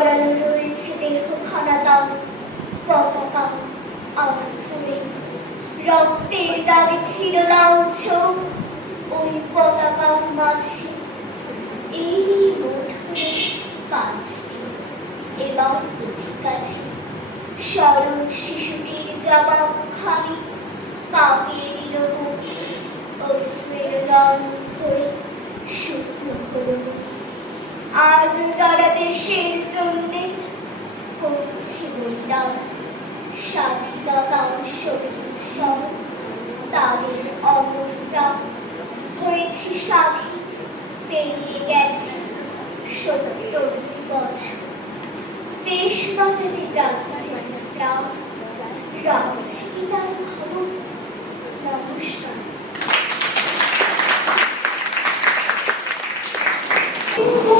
মেঘ খানাদাও পতাকা আর ফুলে রক্তের দাগে ছিল চোখ ওই পতাকার মাঝে এই মুঠোরে কাছে এবং দুটি কাছে সরল শিশুটির জবাব খানি কাঁপিয়ে দিল বুক অশ্বের গান ধরে। বলিদান স্বাধীনতা শহীদ সব তাদের অমর হয়েছি স্বাধীন পেরিয়ে গেছে সত্তরটি বছর। দেশ বাঁচাতে যাচ্ছে প্রাণ রাখছি তার নমস্কার। কেমন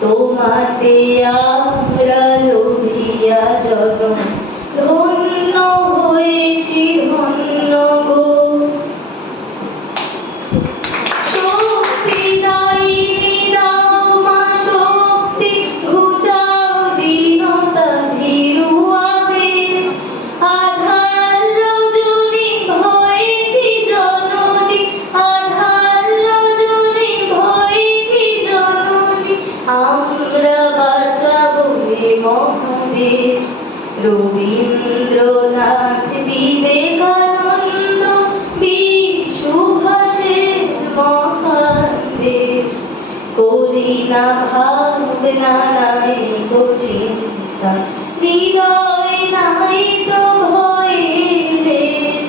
তোমাতে আমরা লোভিয়া জগৎ ধন্য হয়েছি ধন্য গো। রবীন্দ্রনাথ করি না ভাবনা নাই গো চিন্তা হৃদয় নাই তো ভয়ে দেশ।